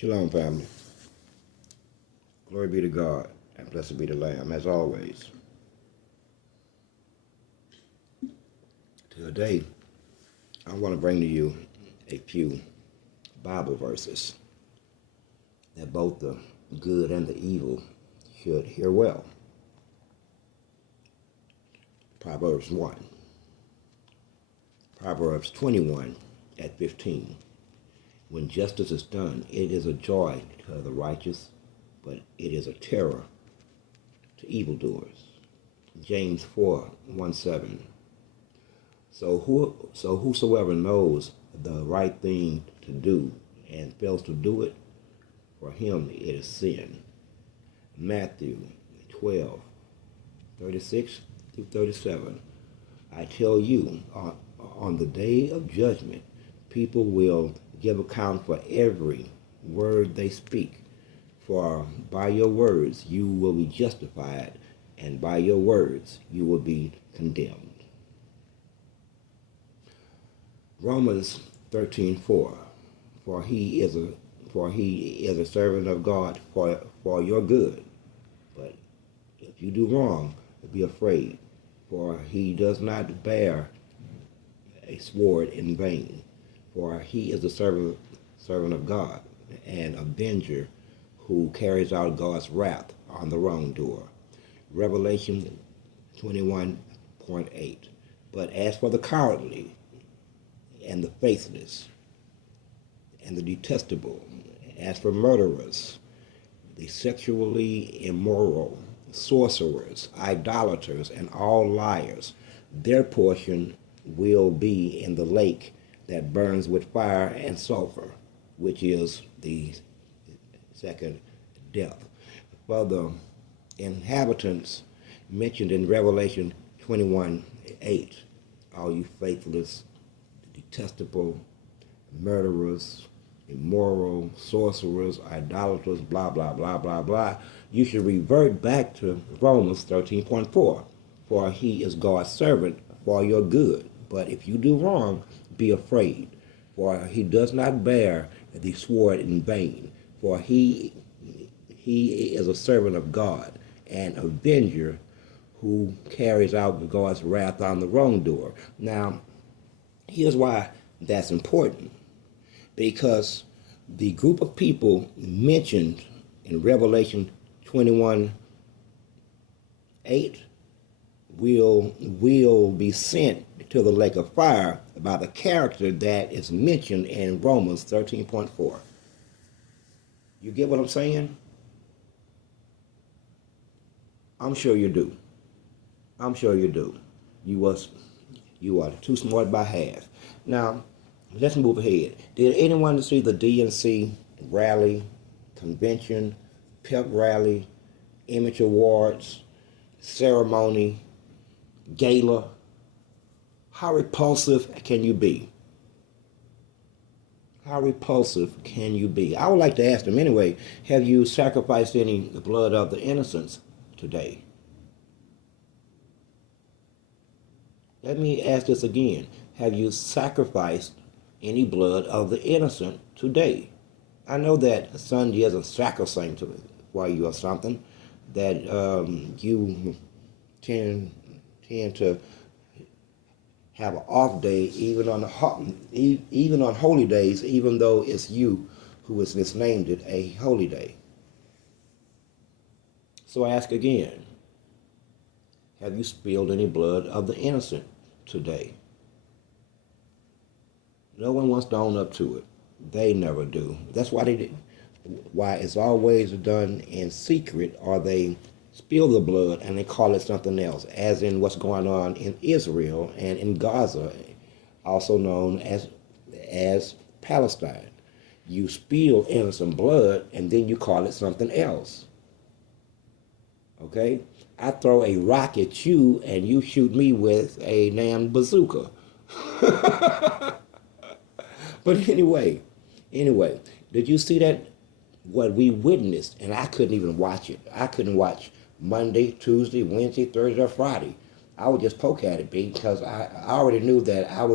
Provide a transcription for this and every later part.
Shalom, family. Glory be to God, and blessed be the Lamb, as always. Today, I want to bring to you a few Bible verses that both the good and the evil should hear well. Proverbs 1. Proverbs 21 at 15. When justice is done, it is a joy to the righteous, but it is a terror to evildoers. James 4:1-7. So whosoever knows the right thing to do and fails to do it, for him it is sin. Matthew 12:36-37. I tell you, on the day of judgment, people will give account for every word they speak. For by your words you will be justified, and by your words you will be condemned. Romans 13:4. For he is a servant of God for your good. But if you do wrong, be afraid, for he does not bear a sword in vain. For he is the servant of God, an avenger who carries out God's wrath on the wrongdoer. Revelation 21:8. But as for the cowardly, and the faithless, and the detestable, as for murderers, the sexually immoral, sorcerers, idolaters, and all liars, their portion will be in the lake that burns with fire and sulfur, which is the second death. For the inhabitants mentioned in Revelation 21:8, all you faithless, detestable, murderers, immoral, sorcerers, idolaters, blah, blah, blah, blah, blah, you should revert back to Romans 13:4. For he is God's servant for your good. But if you do wrong, be afraid, for he does not bear the sword in vain. For he is a servant of God, an avenger who carries out God's wrath on the wrongdoer. Now, here's why that's important. Because the group of people mentioned in Revelation 21:8 will be sent to the lake of fire by the character that is mentioned in Romans 13:4. You get what I'm saying? I'm sure you do. I'm sure you do. You are too smart by half. Now, let's move ahead. Did anyone see the DNC rally, convention, pep rally, image awards, ceremony, gala? How repulsive can you be? How repulsive can you be? I would like to ask them anyway, have you sacrificed any blood of the innocents today? Let me ask this again. Have you sacrificed any blood of the innocent today? I know that Sunday is a sacrosanct for you or something, that you tend to have an off day even on holy days, even though it's you who has misnamed it a holy day. So I ask again, have you spilled any blood of the innocent today? No one wants to own up to it. They never do. That's why why it's always done in secret, or they spill the blood and they call it something else, as in what's going on in Israel and in Gaza, also known as Palestine. You spill innocent blood and then you call it something else. Okay? I throw a rock at you and you shoot me with a damn bazooka. But anyway, did you see that? What we witnessed, and I couldn't even watch it. I couldn't watch Monday, Tuesday, Wednesday, Thursday, or Friday. I would just poke at it because I already knew that I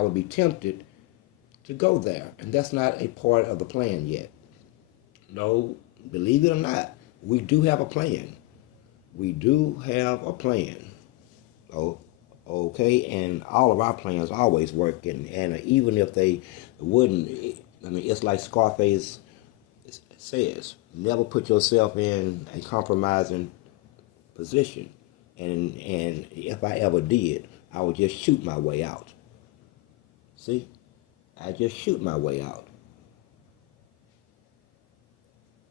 would be tempted to go there, and that's not a part of the plan yet. No, believe it or not, we do have a plan. We do have a plan. Oh, okay, and all of our plans always work, and even if they wouldn't, I mean, it's like Scarface says, never put yourself in a compromising position. And if I ever did, I would just shoot my way out. See? I just shoot my way out.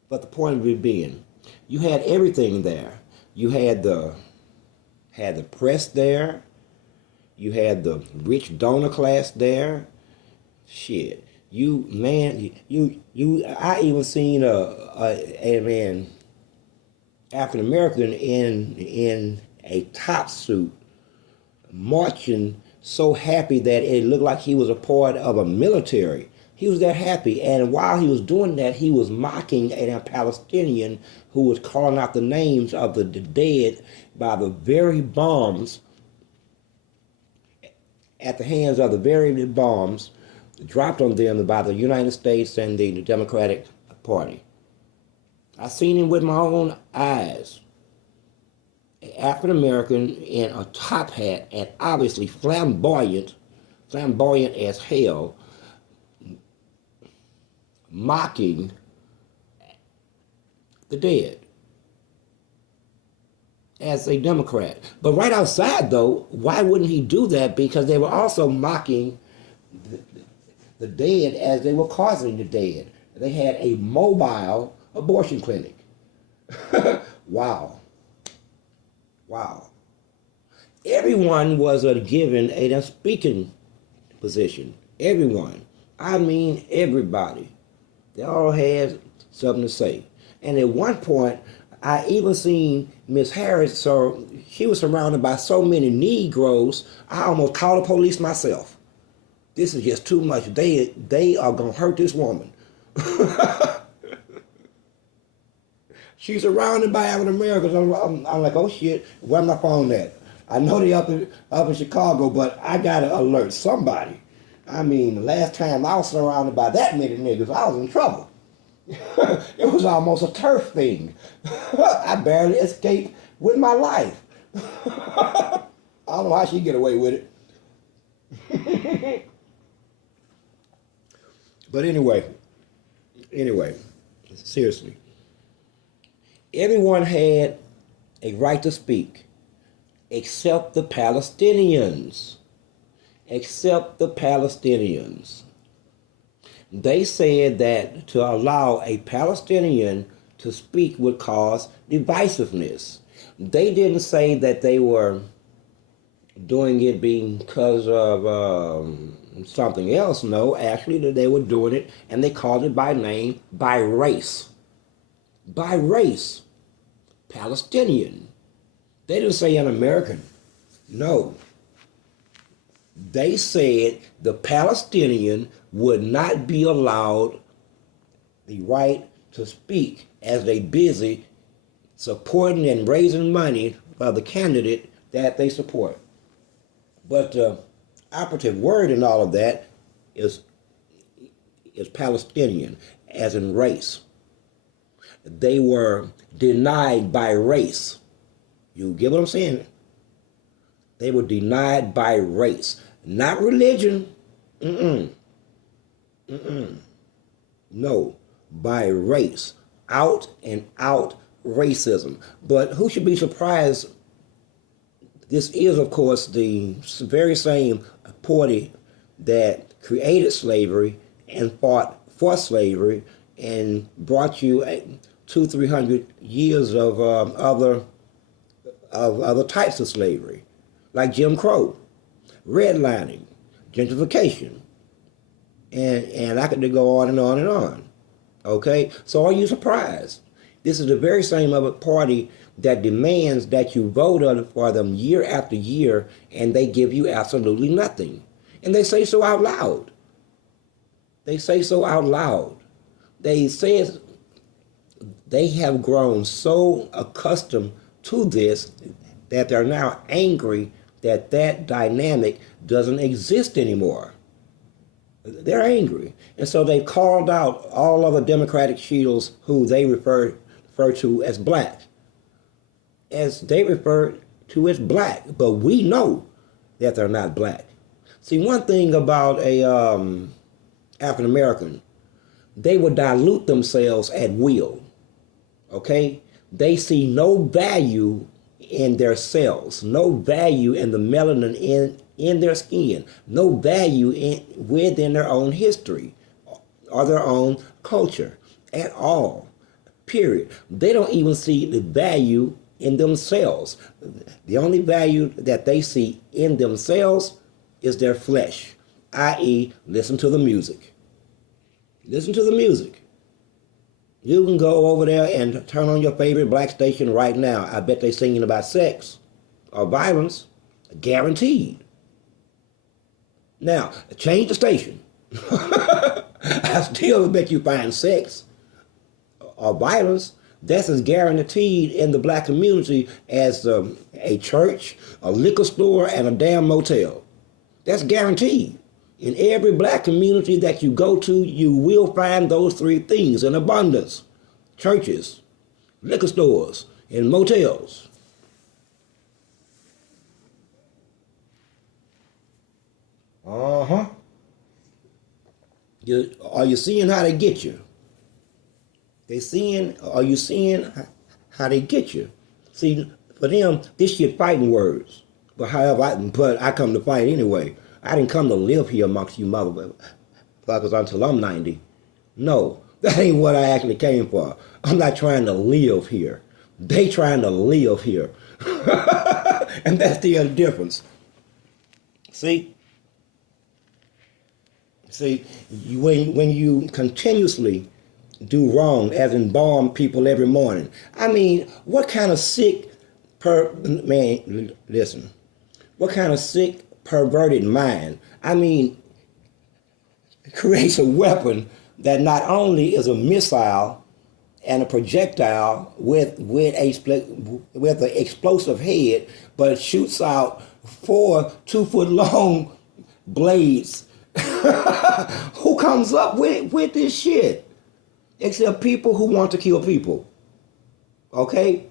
But the point of it being, you had everything there. You had the press there. You had the rich donor class there. Shit. I even seen a man, African American in a top suit, marching so happy that it looked like he was a part of a military. He was that happy, and while he was doing that, he was mocking a Palestinian who was calling out the names of the dead by the very bombs, at the hands of the very bombs dropped on them by the United States and the Democratic Party. I seen him with my own eyes. African American in a top hat and obviously flamboyant as hell, mocking the dead as a Democrat. But right outside, though, why wouldn't he do that? Because they were also mocking the dead as they were causing the dead. They had a mobile abortion clinic. Wow. Wow. Everyone was given a speaking position. Everyone. I mean everybody. They all had something to say. And at one point, I even seen Miss Harris, so she was surrounded by so many Negroes, I almost called the police myself. This is just too much. They are going to hurt this woman. She's surrounded by African Americans. I'm like, oh shit, where my phone at? I know they up in Chicago, but I gotta alert somebody. I mean, the last time I was surrounded by that many niggas, I was in trouble. It was almost a turf thing. I barely escaped with my life. I don't know how she get away with it. But anyway, seriously. Everyone had a right to speak, except the Palestinians. Except the Palestinians. They said that to allow a Palestinian to speak would cause divisiveness. They didn't say that they were doing it because of something else. No, actually they were doing it, and they called it by name, by race. By race. Palestinian. They didn't say an American. No. They said the Palestinian would not be allowed the right to speak as they busy supporting and raising money for the candidate that they support. But the operative word in all of that is Palestinian, as in race. They were denied by race. You get what I'm saying? They were denied by race, not religion. No, by race. Out and out racism. But who should be surprised? This is, of course, the very same party that created slavery and fought for slavery and brought you 200-300 years of other types of slavery, like Jim Crow, redlining, gentrification, and I could go on and on and on. Okay, so are you surprised? This is the very same other party that demands that you vote for them year after year, and they give you absolutely nothing. And they say so out loud. They say so out loud. They say they have grown so accustomed to this that they're now angry that that dynamic doesn't exist anymore. They're angry. And so they called out all other Democratic shields who they refer to as black. As they refer to as black. But we know that they're not black. See, one thing about a African American, they would dilute themselves at will. Okay? They see no value in their cells, no value in the melanin in their skin, no value within their own history or their own culture at all, period. They don't even see the value in themselves. The only value that they see in themselves is their flesh, i.e., listen to the music. Listen to the music. You can go over there and turn on your favorite black station right now. I bet they're singing about sex or violence, guaranteed. Now, change the station. I still bet you find sex or violence. That's as guaranteed in the black community as a church, a liquor store, and a damn motel. That's guaranteed. In every black community that you go to, you will find those three things in abundance. Churches, liquor stores, and motels. Uh-huh. Are you seeing how they get you? Are you seeing how they get you? See, for them, this shit fighting words. But I come to fight anyway. I didn't come to live here amongst you motherfuckers until I'm 90. No, that ain't what I actually came for. I'm not trying to live here. They trying to live here. And that's the other difference. See, when you continuously do wrong, as in bomb people every morning, I mean, what kind of sick, what kind of sick, perverted mind, I mean, creates a weapon that not only is a missile and a projectile with an explosive head, but it shoots out 4 2-foot-long blades. Who comes up with this shit? Except people who want to kill people. Okay?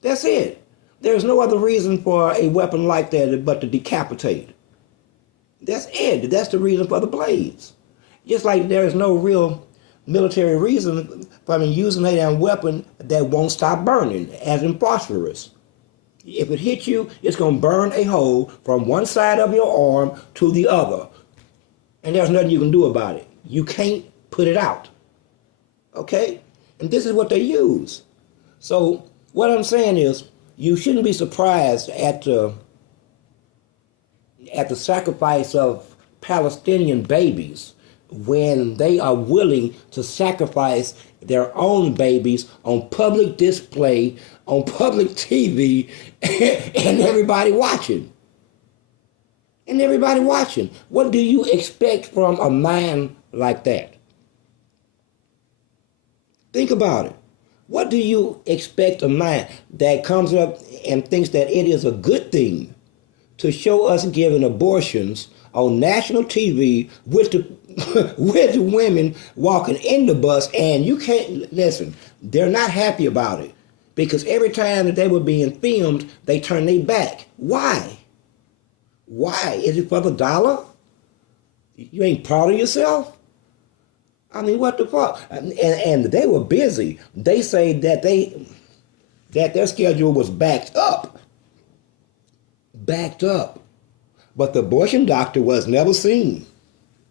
That's it. There's no other reason for a weapon like that but to decapitate. That's it. That's the reason for the blades. Just like there is no real military reason for using a damn weapon that won't stop burning, as in phosphorus. If it hits you, it's going to burn a hole from one side of your arm to the other. And there's nothing you can do about it. You can't put it out. Okay? And this is what they use. So what I'm saying is, you shouldn't be surprised at the sacrifice of Palestinian babies when they are willing to sacrifice their own babies on public display, on public TV, and everybody watching. And everybody watching. What do you expect from a man like that? Think about it. What do you expect a man that comes up and thinks that it is a good thing to show us giving abortions on national TV with the women walking in the bus, and you can't, listen, they're not happy about it because every time that they were being filmed, they turned their back. Why? Why? Is it for the dollar? You ain't proud of yourself? I mean, what the fuck? And they were busy. They say that their schedule was backed up. Backed up. But the abortion doctor was never seen.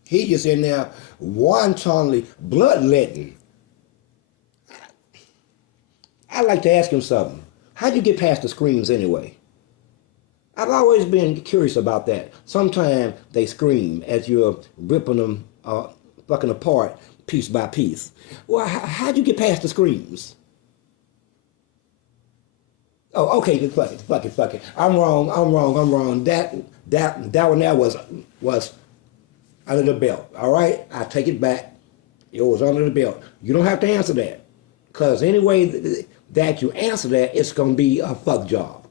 He just in there wantonly bloodletting. I'd like to ask him something. How'd you get past the screams anyway? I've always been curious about that. Sometimes they scream as you're ripping them fucking apart piece by piece. Well, how'd you get past the screams? Oh, okay, fuck it. I'm wrong. That one there was under the belt. All right, I take it back. It was under the belt. You don't have to answer that, because any way that you answer that, it's gonna be a fuck job.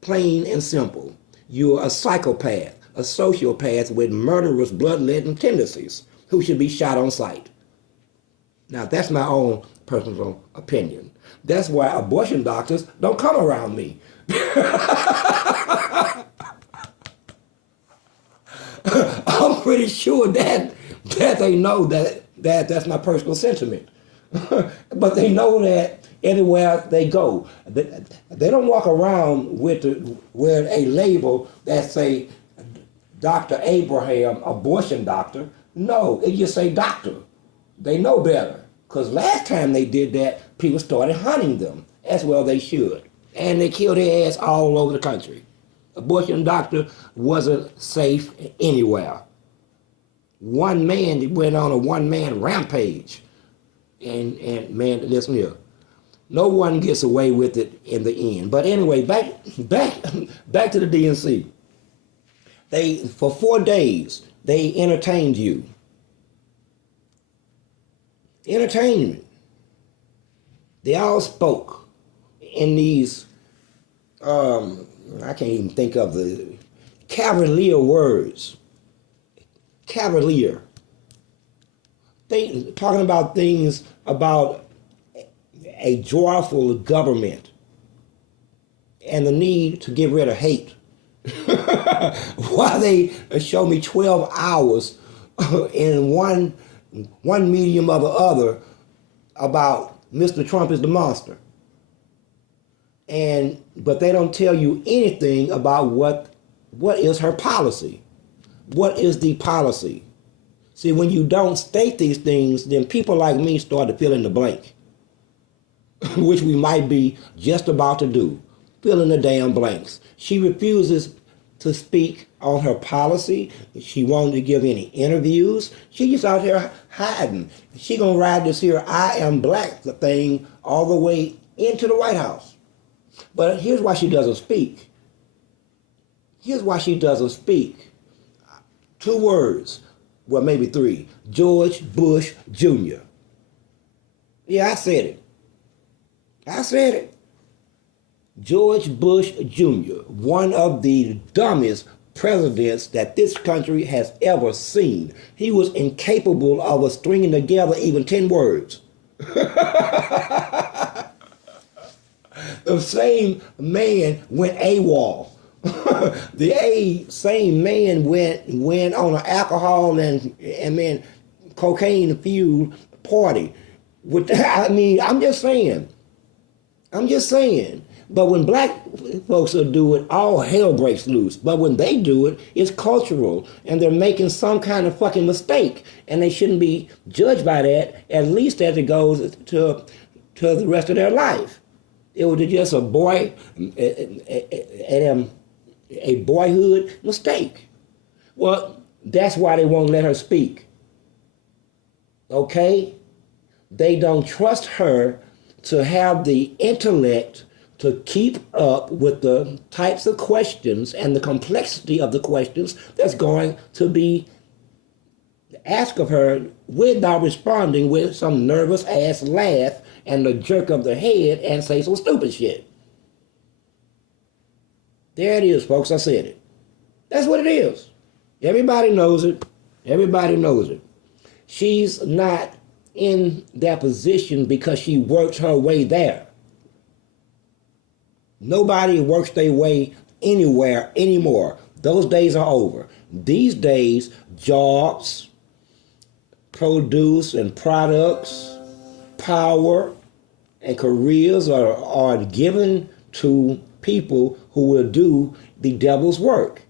Plain and simple. You're a psychopath. a sociopath with murderous, bloodletting tendencies who should be shot on sight. Now, that's my own personal opinion. That's why abortion doctors don't come around me. I'm pretty sure that they know that's my personal sentiment. But they know that anywhere they go, they don't walk around with a label that say Dr. Abraham, abortion doctor. No, it just say doctor. They know better. Because last time they did that, people started hunting them, as well they should. And they killed their ass all over the country. Abortion doctor wasn't safe anywhere. One man went on a one-man rampage. And man, listen here. No one gets away with it in the end. But anyway, back to the DNC. For 4 days, they entertained you. Entertainment. They all spoke in these, I can't even think of the cavalier words. Cavalier. They talking about things about a joyful government and the need to get rid of hate. Why they show me 12 hours in one medium or the other about Mr. Trump is the monster. But they don't tell you anything about what is her policy. What is the policy? See, when you don't state these things, then people like me start to fill in the blank, which we might be just about to do. Fill in the damn blanks. She refuses to speak on her policy. She won't give any interviews. She just out here hiding. She gonna ride this here I am black thing all the way into the White House. But here's why she doesn't speak. Here's why she doesn't speak. 2 words, well maybe 3. George Bush Jr. Yeah, I said it. I said it. George Bush Jr., one of the dumbest presidents that this country has ever seen. He was incapable of stringing together even 10 words. The same man went AWOL. The same man went on an alcohol and cocaine fueled party. I'm just saying. But when black folks will do it, all hell breaks loose. But when they do it, it's cultural, and they're making some kind of fucking mistake, and they shouldn't be judged by that, at least as it goes to the rest of their life. It was just a boyhood mistake. Well, that's why they won't let her speak. Okay? They don't trust her to have the intellect to keep up with the types of questions and the complexity of the questions that's going to be asked of her without responding with some nervous ass laugh and a jerk of the head and say some stupid shit. There it is, folks. I said it. That's what it is. Everybody knows it. Everybody knows it. She's not in that position because she worked her way there. Nobody works their way anywhere anymore. Those days are over. These days, jobs, produce and products, power, and careers are given to people who will do the devil's work.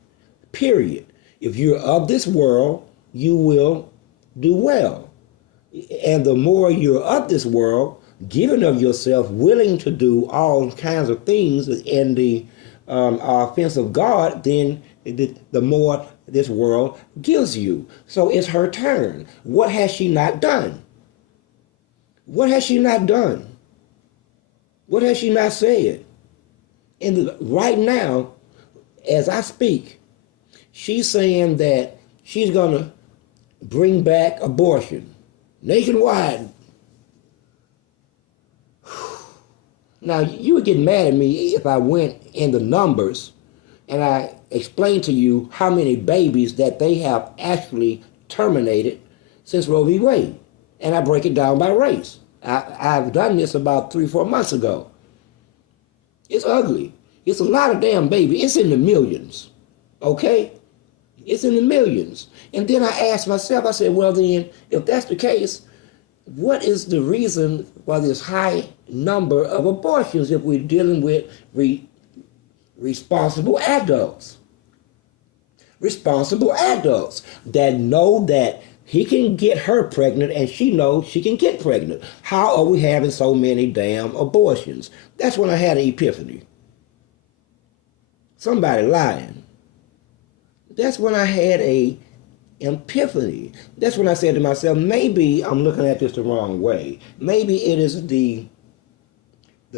Period. If you're of this world, you will do well. And the more you're of this world, giving of yourself, willing to do all kinds of things in the offense of God, then the more this world gives you. So it's her turn. What has she not done? What has she not done? What has she not said? Right now, as I speak, she's saying that she's going to bring back abortion nationwide. Now, you would get mad at me if I went in the numbers and I explain to you how many babies that they have actually terminated since Roe v. Wade. And I break it down by race. I've done this about 3-4 months ago. It's ugly. It's a lot of damn babies. It's in the millions. Okay? It's in the millions. And then I asked myself, I said, well then, if that's the case, what is the reason for this high number of abortions if we're dealing with responsible adults? Responsible adults that know that he can get her pregnant and she knows she can get pregnant. How are we having so many damn abortions? That's when I had an epiphany. Somebody lying. That's when I had a epiphany. That's when I said to myself, maybe I'm looking at this the wrong way. Maybe it is the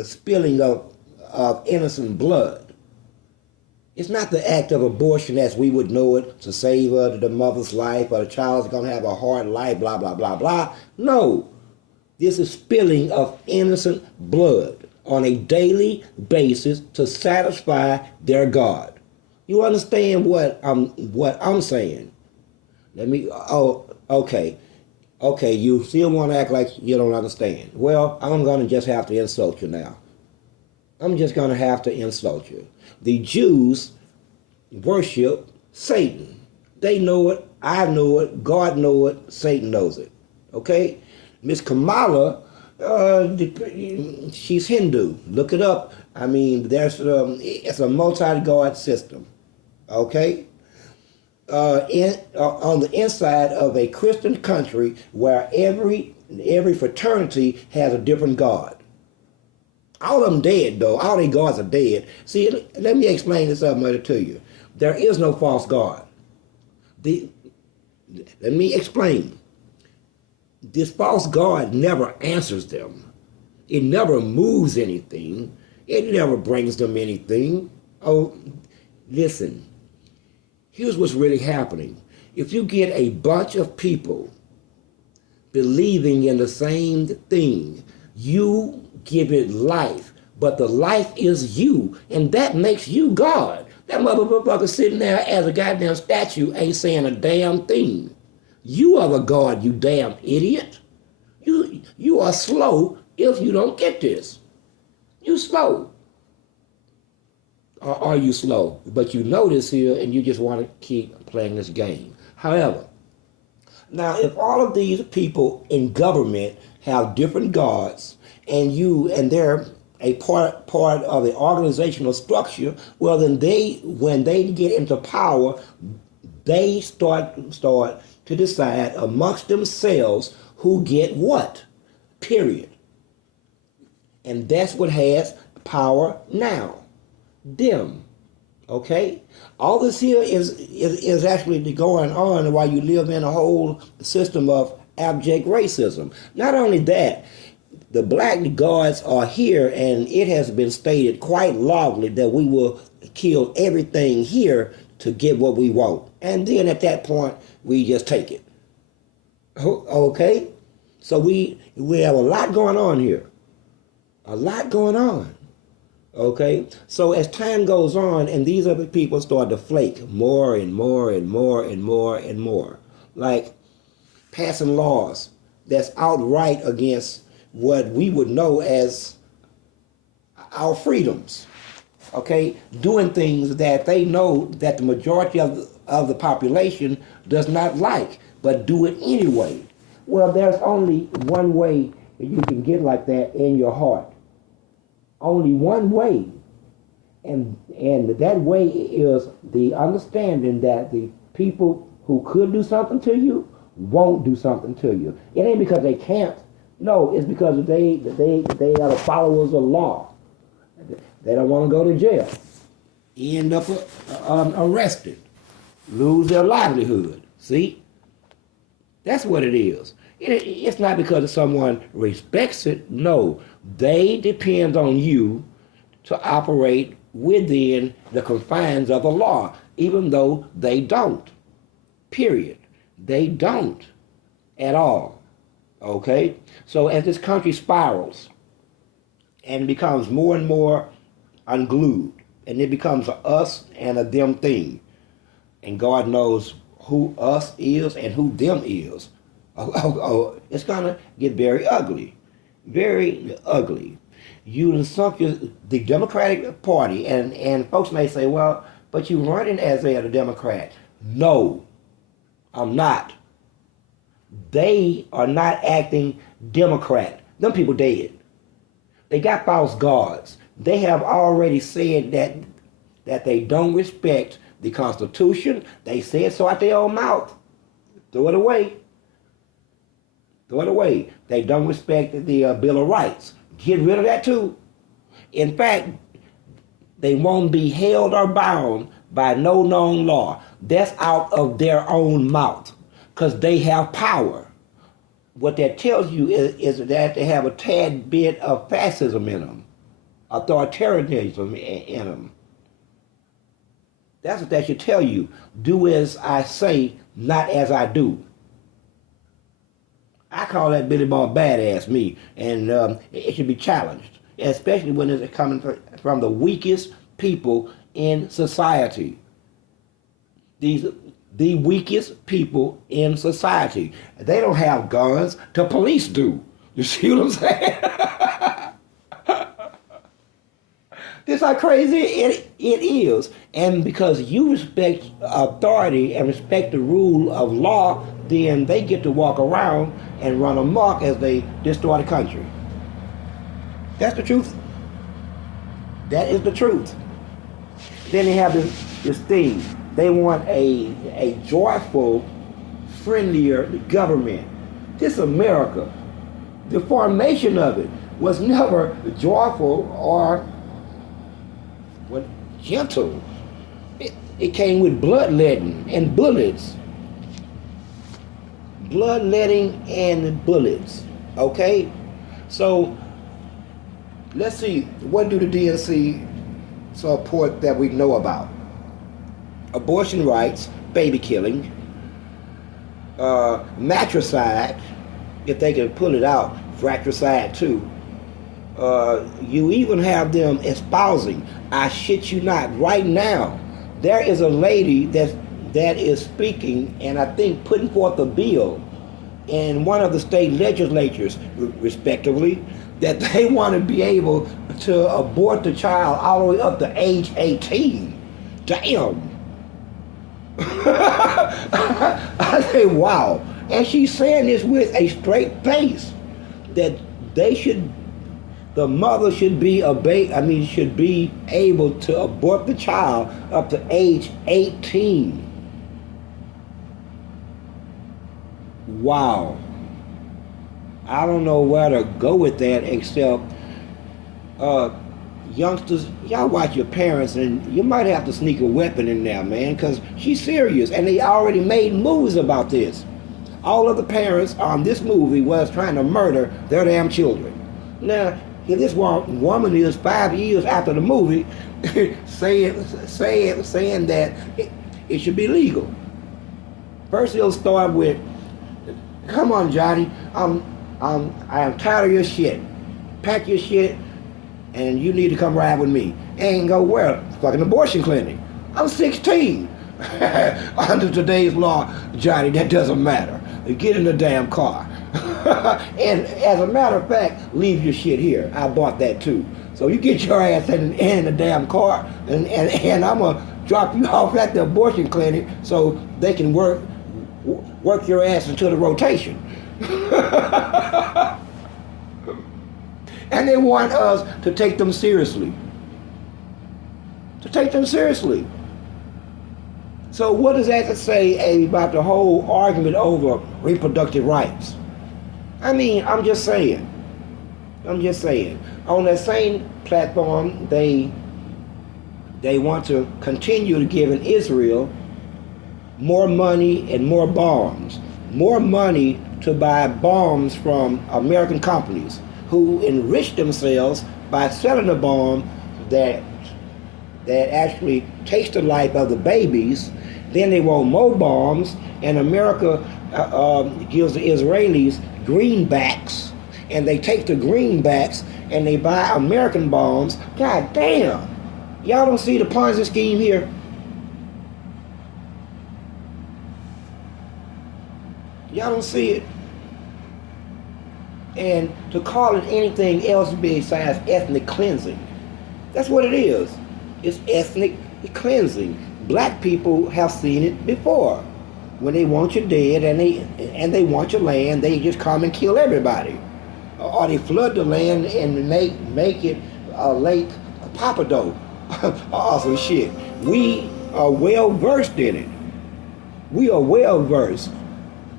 spilling of innocent blood. It's not the act of abortion as we would know it, to save the mother's life or the child's going to have a hard life, blah, blah, blah, blah. No. This is spilling of innocent blood on a daily basis to satisfy their God. You understand what I'm saying? Okay, you still want to act like you don't understand. Well, I'm going to just have to insult you now. I'm just going to have to insult you. The Jews worship Satan. They know it. I know it. God knows it. Satan knows it. Okay? Miss Kamala, she's Hindu. Look it up. I mean, it's a multi-God system. Okay? On the inside of a Christian country where every fraternity has a different God. All of them dead, though. All their gods are dead. See, let me explain this something to you. There is no false God. Let me explain. This false God never answers them. It never moves anything. It never brings them anything. Oh, listen. Here's what's really happening. If you get a bunch of people believing in the same thing, you give it life, but the life is you, and that makes you God. That motherfucker sitting there as a goddamn statue ain't saying a damn thing. You are the God, you damn idiot. You are slow if you don't get this. You slow. Or are you slow? But you know this here, and you just want to keep playing this game. However, now if all of these people in government have different gods, and they're a part of the organizational structure, well then when they get into power, they start to decide amongst themselves who get what. Period. And that's what has power now. Them. Okay? All this here is actually going on while you live in a whole system of abject racism. Not only that, the black gods are here, and it has been stated quite loudly that we will kill everything here to get what we want. And then at that point, we just take it. Okay? So we have a lot going on here. A lot going on. Okay? So as time goes on, and these other people start to flake more and more and more and more and more. Like passing laws that's outright against what we would know as our freedoms, okay? Doing things that they know that the majority of the population does not like, but do it anyway. Well, there's only one way you can get like that in your heart. Only one way. And that way is the understanding that the people who could do something to you won't do something to you. It ain't because they can't. No, it's because they are the followers of law. They don't want to go to jail. End up arrested. Lose their livelihood. See? That's what it is. It's not because someone respects it. No, they depend on you to operate within the confines of the law, even though they don't. Period. They don't at all. Okay? So as this country spirals and becomes more and more unglued, and it becomes a us and a them thing. And God knows who us is and who them is. It's gonna get very ugly, very ugly. You sunk the Democratic Party, and folks may say, well, but you running as a Democrat. No, I'm not. They are not acting Democrat. Them people dead. They got false gods. They have already said that they don't respect the Constitution. They said so out their own mouth. Throw it away. Throw it away. They don't respect the Bill of Rights. Get rid of that too. In fact, they won't be held or bound by no known law. That's out of their own mouth because they have power. What that tells you is that they have a tad bit of fascism in them, authoritarianism in them. That's what that should tell you. Do as I say, not as I do. I call that Billy Ball badass me, and it should be challenged, especially when it's coming from the weakest people in society. The weakest people in society. They don't have guns. The police do. You see what I'm saying? This is how crazy it is. And because you respect authority and respect the rule of law, then they get to walk around and run amok as they destroy the country. That's the truth. That is the truth. Then they have this thing. They want a joyful, friendlier government. This America, the formation of it was never joyful or gentle. It came with bloodletting and bullets. Bloodletting and bullets. Okay? So, let's see, what do the DNC support that we know about? Abortion rights, baby killing, matricide, if they can pull it out, fratricide too. You even have them espousing, I shit you not, right now, there is a lady that is speaking and I think putting forth a bill in one of the state legislatures, respectively, that they want to be able to abort the child all the way up to age 18. Damn. I say, wow. And she's saying this with a straight face that the mother should be should be able to abort the child up to age 18. Wow. I don't know where to go with that except youngsters, y'all watch your parents, and you might have to sneak a weapon in there, man, because she's serious, and they already made movies about this. All of the parents on this movie was trying to murder their damn children. Now, here this woman is 5 years after the movie saying that it should be legal. First he'll start with, come on, Johnny, I am tired of your shit. Pack your shit, and you need to come ride with me. And go where? Fucking abortion clinic. I'm 16. Under today's law, Johnny, that doesn't matter. Get in the damn car. And as a matter of fact, leave your shit here. I bought that too. So you get your ass in the damn car, and I'm gonna drop you off at the abortion clinic so they can work your ass into the rotation. And they want us to take them seriously. To take them seriously. So what does that say about the whole argument over reproductive rights? I mean, I'm just saying. On that same platform, they want to continue to give Israel more money and more bombs. More money to buy bombs from American companies who enrich themselves by selling a bomb that actually takes the life of the babies. Then they want more bombs, and America gives the Israelis greenbacks, and they take the greenbacks and they buy American bombs. God damn. Y'all don't see the Ponzi scheme here? Y'all don't see it? And to call it anything else besides ethnic cleansing, that's what it is. It's ethnic cleansing. Black people have seen it before. When they want you dead and they want your land, they just come and kill everybody. Or they flood the land and make it a lake Papado or some shit. We are well versed in it. We are well versed.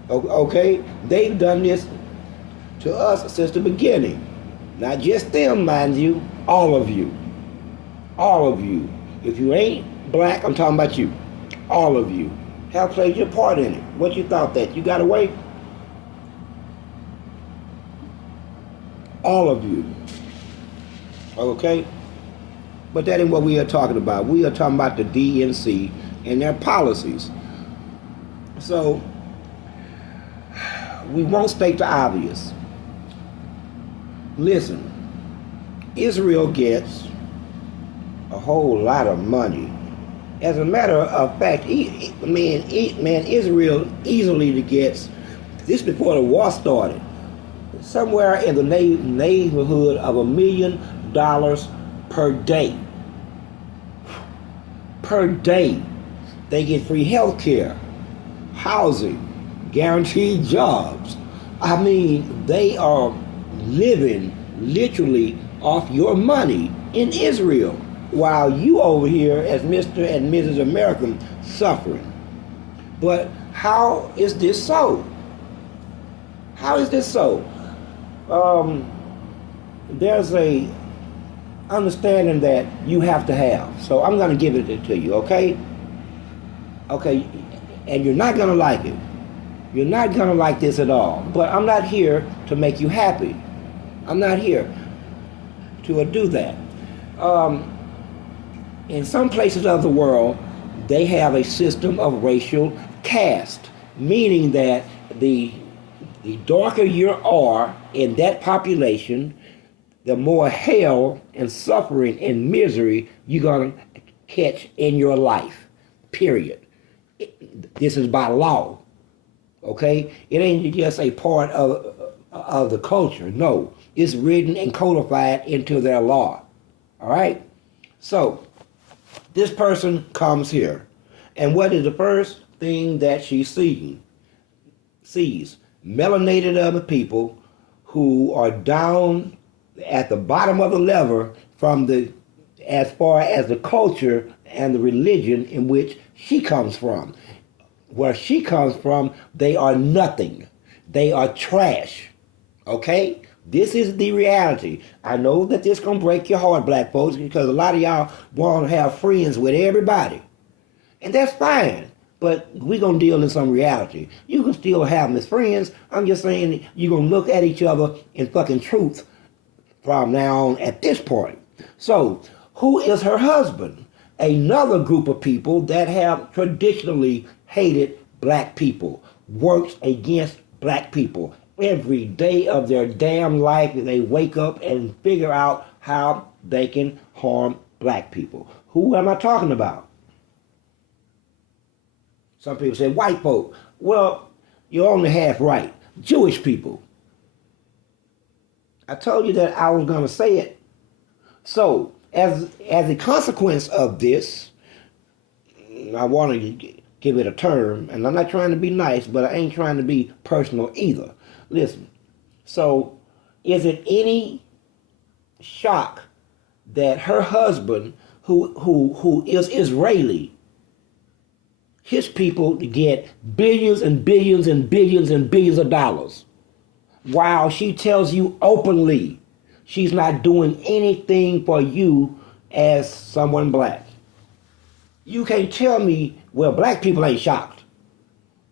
Okay? They've done this to us since the beginning. Not just them, mind you, all of you. All of you. If you ain't black, I'm talking about you. All of you have played your part in it. What you thought that you got away? All of you. Okay? But that ain't what we are talking about. We are talking about the DNC and their policies. So, we won't state the obvious. Listen, Israel gets a whole lot of money. As a matter of fact, Israel easily gets, this before the war started, somewhere in the neighborhood of $1 million per day. Per day. They get free health care, housing, guaranteed jobs. I mean, they are living literally off your money in Israel, while you over here as Mr. and Mrs. American suffering. But how is this so? How is this so? There's a understanding that you have to have. So I'm going to give it to you, okay? Okay, and you're not going to like it. You're not going to like this at all. But I'm not here to make you happy. I'm not here to do that. In some places of the world, they have a system of racial caste, meaning that the darker you are in that population, the more hell and suffering and misery you're going to catch in your life, period. This is by law, okay? It ain't just a part of the culture. No, it's written and codified into their law, all right? So, this person comes here, and what is the first thing that she sees? Melanated other people who are down at the bottom of the lever from as far as the culture and the religion in which she comes from. Where she comes from, they are nothing. They are trash. Okay? This is the reality. I know that this gonna break your heart, black folks, because a lot of y'all want to have friends with everybody. And that's fine. But we're gonna deal in some reality. You can still have them as friends. I'm just saying you're gonna look at each other in fucking truth from now on at this point. So, who is her husband? Another group of people that have traditionally hated black people, works against black people. Every day of their damn life, they wake up and figure out how they can harm black people. Who am I talking about? Some people say white folk. Well, you're only half right. Jewish people. I told you that I was going to say it. So, as a consequence of this, I want to give it a term, and I'm not trying to be nice, but I ain't trying to be personal either. Listen, so is it any shock that her husband, who is Israeli, his people get billions and billions and billions and billions of dollars, while she tells you openly she's not doing anything for you as someone black? You can't tell me, well, black people ain't shocked.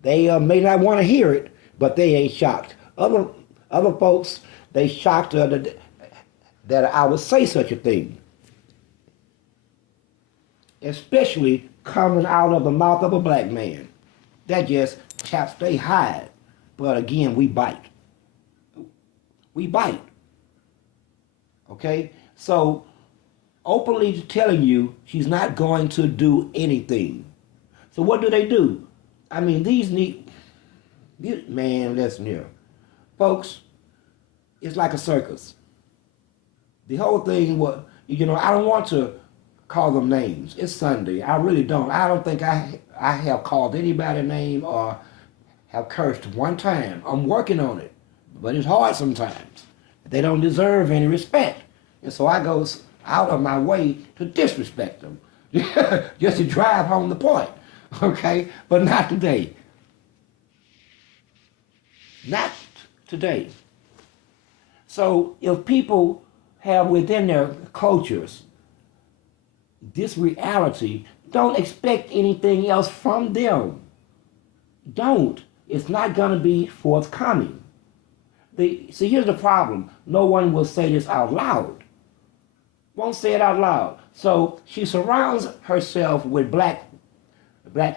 They may not want to hear it, but they ain't shocked. Other folks, they shocked that I would say such a thing. Especially coming out of the mouth of a black man. That just chaps they hide. But again, we bite. We bite. Okay? So, openly telling you she's not going to do anything. So what do? I mean, man, listen here. Folks, it's like a circus. The whole thing was, I don't want to call them names. It's Sunday. I really don't. I don't think I have called anybody a name or have cursed one time. I'm working on it. But it's hard sometimes. They don't deserve any respect. And so I go out of my way to disrespect them. Just to drive home the point. Okay? But not today. Not today. So if people have within their cultures this reality, don't expect anything else from them. Don't. It's not going to be forthcoming. See, here's the problem. No one will say this out loud. Won't say it out loud. So she surrounds herself with black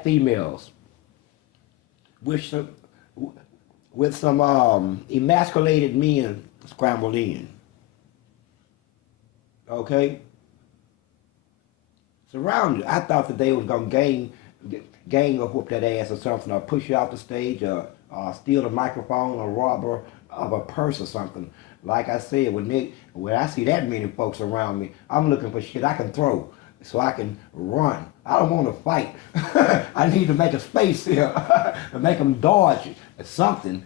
females with some emasculated men scrambled in. Okay? Surround you. I thought that they was going to gang or whoop that ass or something, or push you off the stage, or steal the microphone, or rob her of a purse or something. Like I said, when I see that many folks around me, I'm looking for shit I can throw so I can run. I don't want to fight. I need to make a space here and make them dodge or something.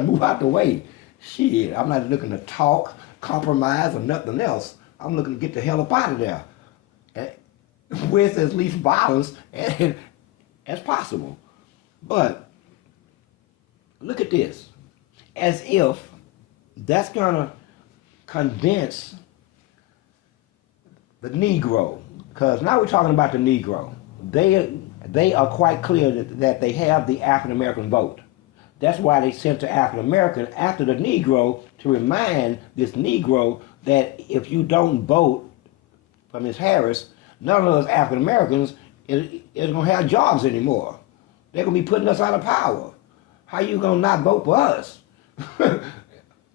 Move out the way. Shit, I'm not looking to talk, compromise, or nothing else. I'm looking to get the hell up out of there with as least violence as possible. But look at this. As if that's going to convince the Negro, because now we're talking about the Negro. They are quite clear that they have the African American vote. That's why they sent the African American after the Negro to remind this Negro that if you don't vote for Ms. Harris, none of those African Americans is going to have jobs anymore. They're going to be putting us out of power. How you going to not vote for us?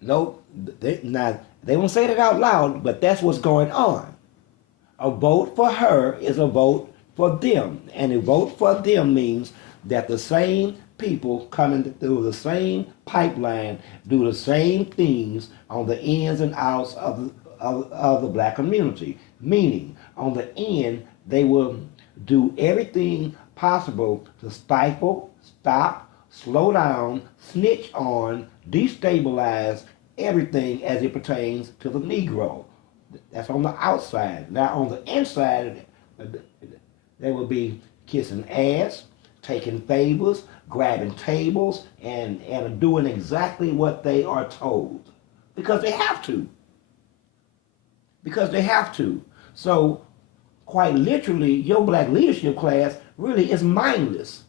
No, they won't say that out loud, but that's what's going on. A vote for her is a vote for them. And a vote for them means that the same people coming through the same pipeline do the same things on the ins and outs of the black community. Meaning, on the end, they will do everything possible to stifle, stop, slow down, snitch on, destabilize everything as it pertains to the Negro. That's on the outside. Now on the inside, they will be kissing ass, taking favors, grabbing tables, and doing exactly what they are told. Because they have to. Because they have to. So, quite literally, your black leadership class really is mindless.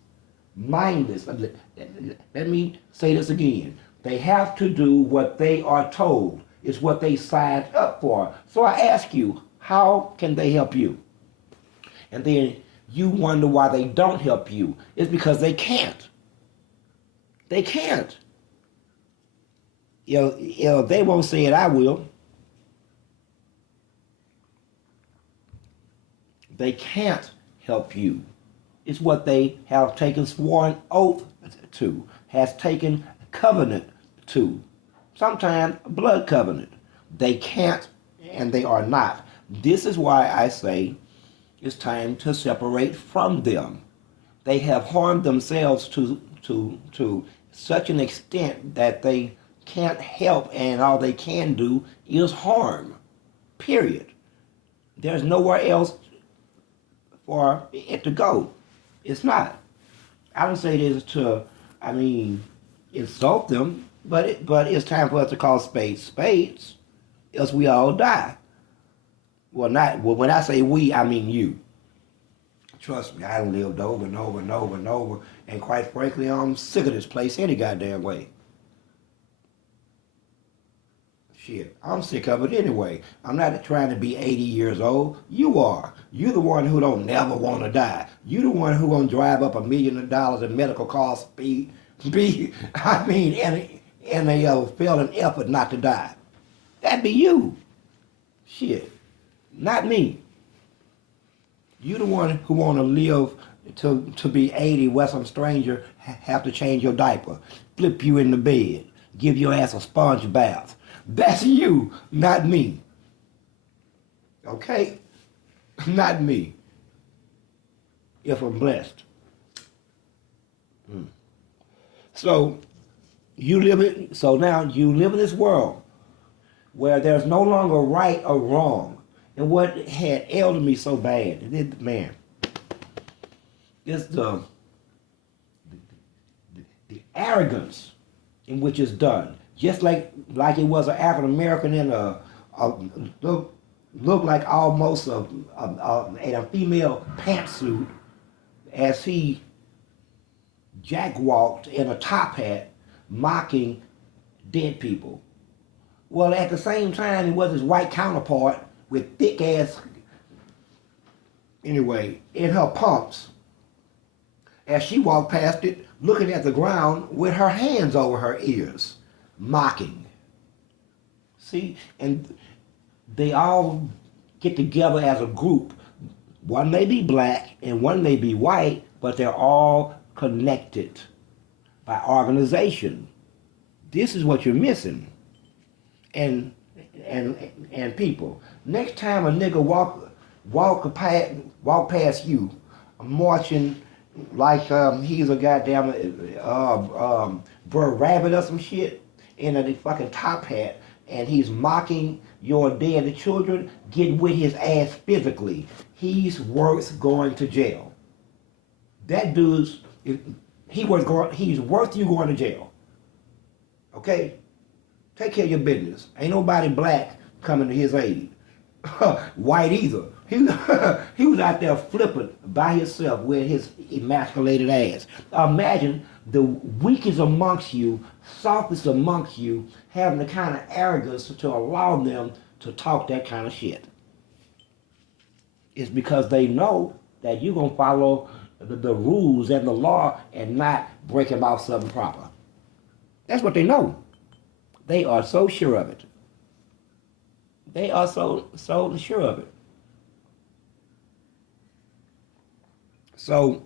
Mindless. Let me say this again. They have to do what they are told. It's what they signed up for. So I ask you, how can they help you? And then you wonder why they don't help you. It's because they can't. They can't. If they won't say it, I will. They can't help you. It's what they have taken sworn oath to, has taken covenant to. Sometimes blood covenant. They can't and they are not. This is why I say it's time to separate from them. They have harmed themselves to such an extent that they can't help, and all they can do is harm. Period. There's nowhere else for it to go. It's not. I don't say this to, insult them, but it's time for us to call spades spades, else we all die. Well, when I say we, I mean you. Trust me, I done lived over and over and over and over, and quite frankly, I'm sick of this place any goddamn way. Shit, I'm sick of it anyway. I'm not trying to be 80 years old. You are. You're the one who don't never want to die. You're the one who gonna drive up $1 million in medical costs, in a failing effort not to die. That'd be you. Shit. Not me. You the one who want to live to be 80 where some stranger have to change your diaper, flip you in the bed, give your ass a sponge bath. That's you, not me. Okay? Not me. If I'm blessed. So now you live in this world where there's no longer right or wrong. And what had ailed me so bad, man, is the arrogance in which it's done. Just like it was an African American in a looked like almost a female pantsuit as he jackwalked in a top hat mocking dead people. Well, at the same time, it was his white counterpart with thick ass, anyway, in her pumps as she walked past it, looking at the ground with her hands over her ears, mocking. See, and they all get together as a group. One may be black and one may be white, but they're all connected by organization. This is what you're missing. And people. Next time a nigga walk past you, marching like he's a goddamn rabbit or some shit in a fucking top hat, and he's mocking your dead children, get with his ass physically. He's worth going to jail. That dude's he's worth you going to jail. Okay? Take care of your business. Ain't nobody black coming to his aid. White either. He was out there flipping by himself with his emasculated ass. Imagine the weakest amongst you, softest amongst you, having the kind of arrogance to allow them to talk that kind of shit. It's because they know that you're going to follow the rules and the law and not break them off something proper. That's what they know. They are so sure of it. They are so sure of it. So,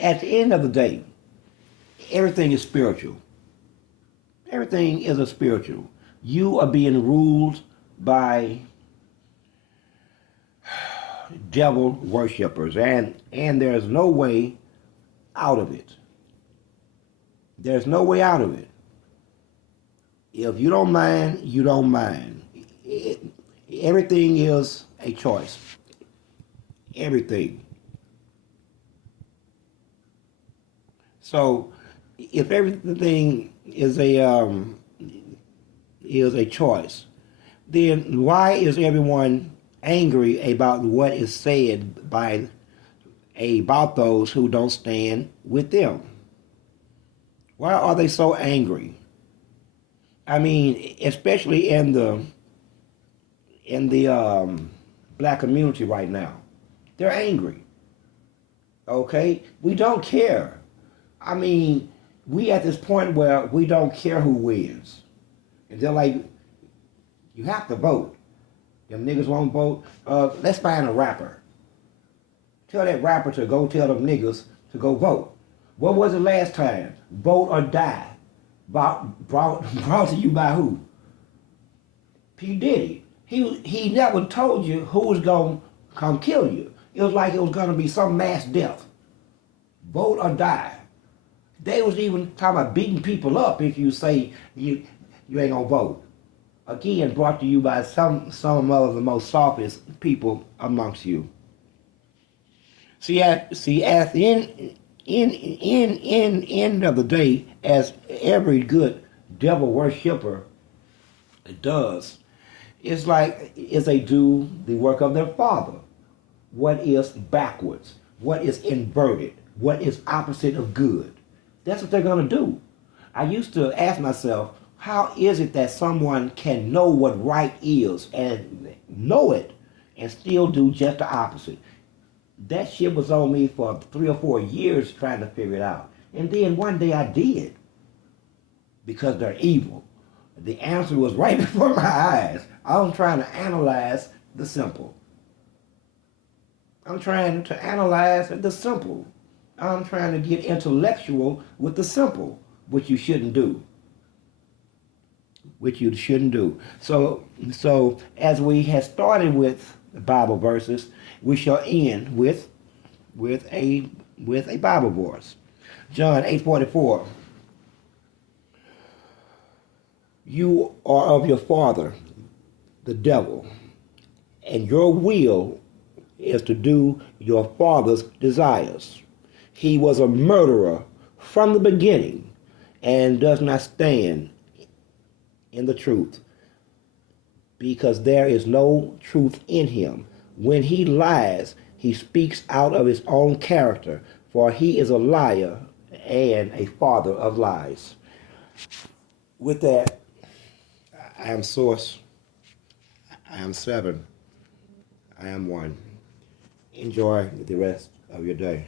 at the end of the day, everything is spiritual. Everything is a spiritual. You are being ruled by devil worshippers, and there's no way out of it. There's no way out of it. If you don't mind, you don't mind. Everything is a choice. Everything. So, if everything is a choice, then why is everyone angry about what is said about those who don't stand with them? Why are they so angry? I mean, especially in the black community right now, they're angry. Okay, we don't care. I mean, we at this point where we don't care who wins, and they're like, you have to vote. Them niggas won't vote. Let's find a rapper. Tell that rapper to go tell them niggas to go vote. What was it last time? Vote or die. Brought to you by who? P. Diddy. He never told you who was going to come kill you. It was like it was going to be some mass death. Vote or die. They was even talking about beating people up if you say you ain't going to vote. Again, brought to you by some of the most softest people amongst you. See, at the end of the day, as every good devil worshipper does, it's like they do the work of their father. What is backwards? What is inverted? What is opposite of good? That's what they're going to do. I used to ask myself, how is it that someone can know what right is and know it and still do just the opposite? That shit was on me for 3 or 4 years trying to figure it out. And then one day I did. Because they're evil. The answer was right before my eyes. I was trying to analyze the simple. I'm trying to analyze the simple. I'm trying to get intellectual with the simple, which you shouldn't do. Which you shouldn't do. So as we have started with the Bible verses, we shall end with a Bible verse. John 8:44. You are of your father, the devil, and your will is to do your father's desires. He was a murderer from the beginning and does not stand in the truth, because there is no truth in him. When he lies, he speaks out of his own character, for he is a liar and a father of lies. With that, I am Source, I am Seven, I am One. Enjoy the rest of your day.